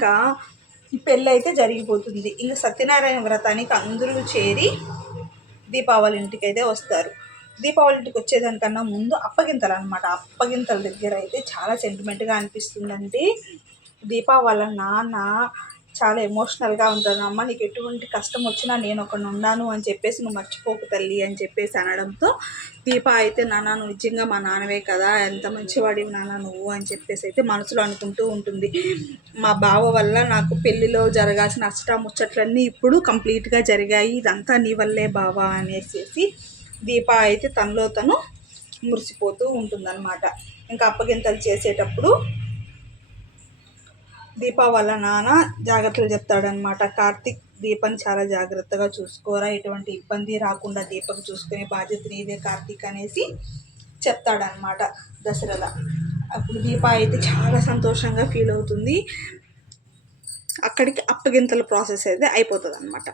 ఇంకా పెళ్ళైతే పెళ్ళి అయితే జరిగిపోతుంది. ఇంకా సత్యనారాయణ వ్రతానికి అందరూ చేరి దీపావళి ఇంటికి అయితే వస్తారు. దీపావళి ఇంటికి వచ్చేదానికన్నా ముందు అప్పగింతలు అనమాట అప్పగింతల దగ్గర అయితే చాలా సెంటిమెంట్గా అనిపిస్తుందండి. దీపావళి నాన్న చాలా ఎమోషనల్గా ఉంటాను అమ్మ నీకు ఎటువంటి కష్టం వచ్చినా నేను ఒకటి ఉన్నాను అని చెప్పేసి నువ్వు మర్చిపోకు తల్లి అని చెప్పేసి అనడంతో దీప అయితే నాన్న నువ్వు నిజంగా మా నాన్నవే కదా? ఎంత మంచివాడి నాన్న నువ్వు? అని చెప్పేసి అయితే మనసులో అనుకుంటూ ఉంటుంది. మా బావ వల్ల నాకు పెళ్ళిలో జరగాల్సిన అష్ట ముచ్చట్లన్నీ ఇప్పుడు కంప్లీట్గా జరిగాయి. ఇదంతా నీ వల్లే బావా అనేసి దీప అయితే తనలో తను మురిసిపోతూ ఉంటుందన్నమాట. ఇంకా అప్పగింతలు చేసేటప్పుడు దీప వాళ్ళ నాన్న జాగ్రత్తలు చెప్తాడనమాట కార్తిక్ దీపం చాలా జాగ్రత్తగా చూసుకోరా ఎటువంటి ఇబ్బంది రాకుండా దీపకు చూసుకునే బాధ్యత నీదే కార్తీక్ అనేసి చెప్తాడనమాట దసరథ అప్పుడు దీప అయితే చాలా సంతోషంగా ఫీల్ అవుతుంది. అక్కడికి అప్పగింతల ప్రాసెస్ అయితే అయిపోతుంది అనమాట